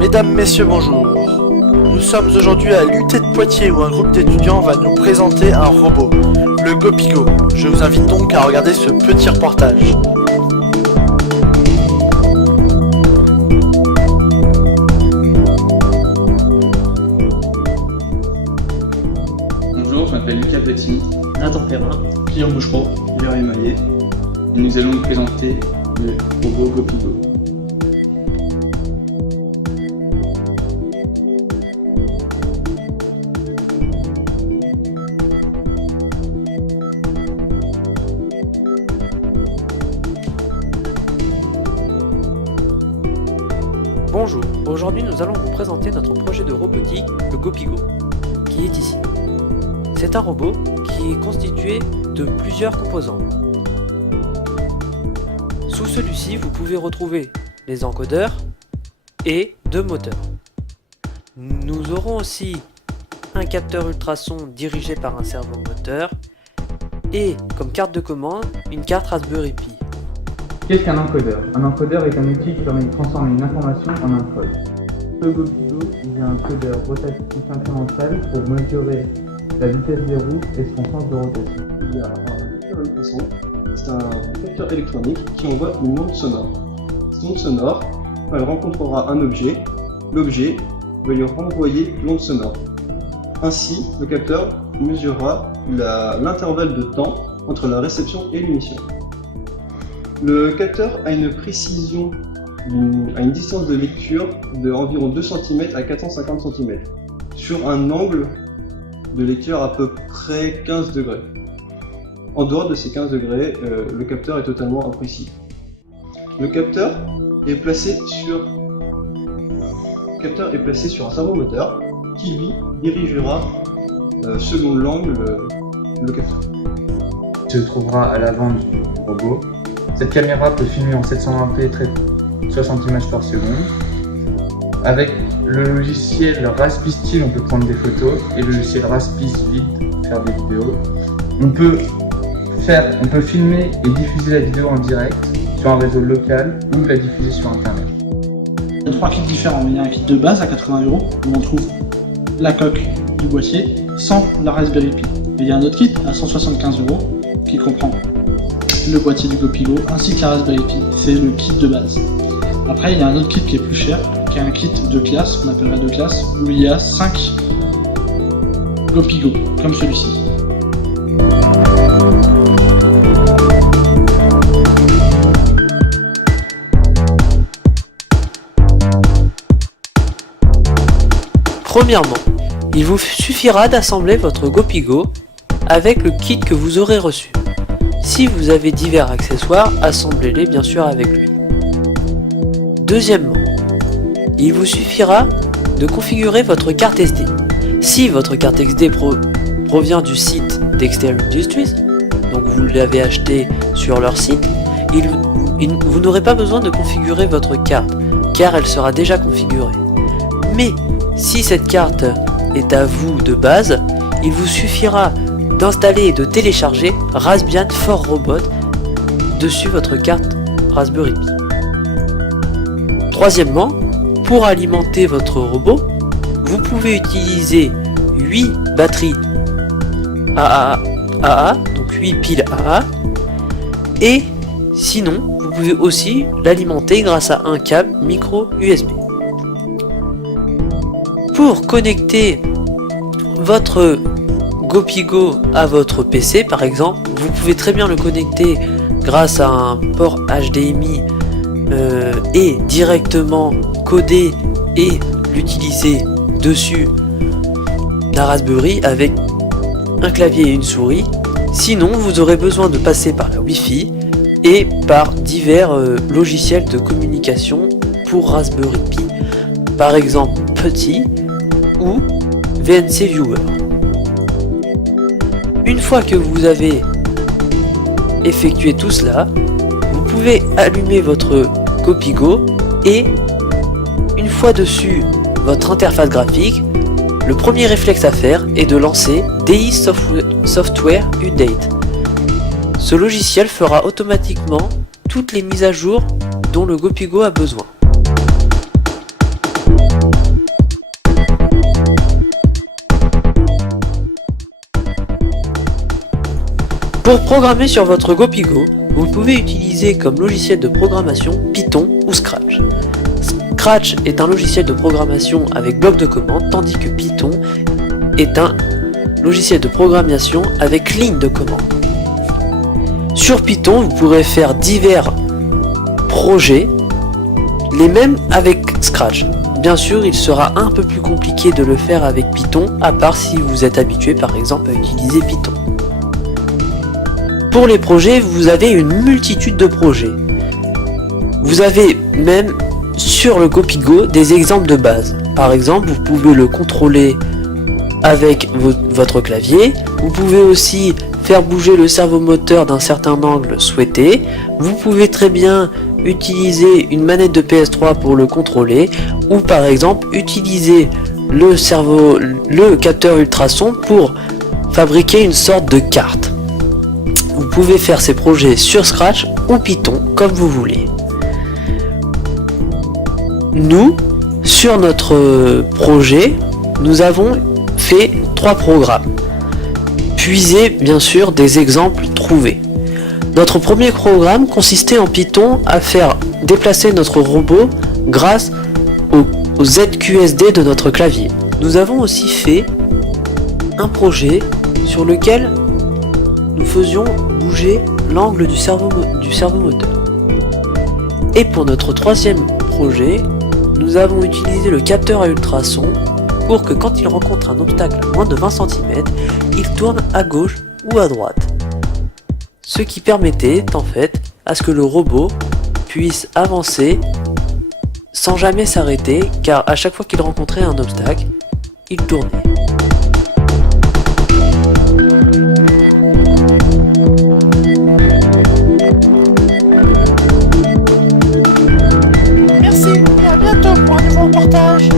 Mesdames, Messieurs, bonjour. Nous sommes aujourd'hui à l'UT de Poitiers où un groupe d'étudiants va nous présenter un robot, le Gopigo. Je vous invite donc à regarder ce petit reportage. Bonjour, je m'appelle Lucas Petit, Nathan Perrin, Guillaume Bouchereau, Pierre Maillet, et nous allons vous présenter le robot Gopigo. Bonjour, aujourd'hui nous allons vous présenter notre projet de robotique, le Gopigo, qui est ici. C'est un robot qui est constitué de plusieurs composants. Sous celui-ci, vous pouvez retrouver les encodeurs et deux moteurs. Nous aurons aussi un capteur ultrason dirigé par un servomoteur et comme carte de commande, une carte Raspberry Pi. Qu'est-ce qu'un encodeur? Un encodeur est un outil qui permet de transformer une information en un code. Le Gopigo est un codeur rotatif incrémental pour mesurer la vitesse des roues et son sens de rotation. Il y a un capteur ultrason, c'est un capteur électronique qui envoie une onde sonore. Cette onde sonore, quand elle rencontrera un objet, l'objet va lui renvoyer l'onde sonore. Ainsi, le capteur mesurera l'intervalle de temps entre la réception et l'émission. Le capteur a une précision, à une distance de lecture de environ 2 cm à 450 cm, sur un angle de lecture à peu près 15 degrés. En dehors de ces 15 degrés, le capteur est totalement imprécis. Le capteur est placé sur un servomoteur qui lui dirigera selon l'angle le capteur. Se trouvera à l'avant du robot. Cette caméra peut filmer en 720p 60 images par seconde. Avec le logiciel Raspi Still, on peut prendre des photos et le logiciel Raspi Vid faire des vidéos. On peut filmer et diffuser la vidéo en direct sur un réseau local ou la diffuser sur internet. Il y a 3 kits différents. Il y a un kit de base à 80 € où on trouve la coque du boîtier sans la Raspberry Pi. Et il y a un autre kit à 175 € qui comprend le boîtier du Gopigo ainsi que la Raspberry Pi. C'est le kit de base. Après, il y a un autre kit qui est plus cher, qui est un kit de classe, qu'on appellerait de classe, où il y a 5 Gopigo, comme celui-ci. Premièrement, il vous suffira d'assembler votre Gopigo avec le kit que vous aurez reçu. Si vous avez divers accessoires, assemblez-les bien sûr avec lui. Deuxièmement, il vous suffira de configurer votre carte SD. Si votre carte SD provient du site Dexter Industries, donc vous l'avez acheté sur leur site, vous n'aurez pas besoin de configurer votre carte, car elle sera déjà configurée. Mais si cette carte est à vous de base, il vous suffira d'installer et de télécharger Raspbian for Robot dessus votre carte Raspberry Pi. Troisièmement, pour alimenter votre robot, vous pouvez utiliser 8 batteries AA, donc 8 piles AA, et sinon, vous pouvez aussi l'alimenter grâce à un câble micro USB. Pour connecter votre Gopigo à votre PC par exemple, vous pouvez très bien le connecter grâce à un port HDMI et directement coder et l'utiliser dessus la Raspberry avec un clavier et une souris. Sinon, vous aurez besoin de passer par la Wi-Fi et par divers logiciels de communication pour Raspberry Pi, par exemple Petit ou VNC Viewer. Une fois que vous avez effectué tout cela, vous pouvez allumer votre Gopigo et une fois dessus votre interface graphique, le premier réflexe à faire est de lancer DI Software Update. Ce logiciel fera automatiquement toutes les mises à jour dont le Gopigo a besoin. Pour programmer sur votre Gopigo, vous pouvez utiliser comme logiciel de programmation Python ou Scratch. Scratch est un logiciel de programmation avec bloc de commande, tandis que Python est un logiciel de programmation avec ligne de commande. Sur Python, vous pourrez faire divers projets, les mêmes avec Scratch. Bien sûr, il sera un peu plus compliqué de le faire avec Python, à part si vous êtes habitué par exemple à utiliser Python. Pour les projets, vous avez une multitude de projets. Vous avez même sur le Gopigo des exemples de base. Par exemple, vous pouvez le contrôler avec votre clavier. Vous pouvez aussi faire bouger le servomoteur d'un certain angle souhaité. Vous pouvez très bien utiliser une manette de PS3 pour le contrôler, ou par exemple utiliser le capteur ultrason pour fabriquer une sorte de carte. Vous pouvez faire ces projets sur Scratch ou Python comme vous voulez. Nous, sur notre projet, nous avons fait 3 programmes. Puisez bien sûr des exemples trouvés. Notre premier programme consistait en Python à faire déplacer notre robot grâce au ZQSD de notre clavier. Nous avons aussi fait un projet sur lequel nous faisions bouger l'angle du servomoteur. Et pour notre troisième projet, nous avons utilisé le capteur à ultrasons pour que quand il rencontre un obstacle à moins de 20 cm, il tourne à gauche ou à droite. Ce qui permettait en fait à ce que le robot puisse avancer sans jamais s'arrêter, car à chaque fois qu'il rencontrait un obstacle, il tournait. Merci et à bientôt pour un nouveau reportage.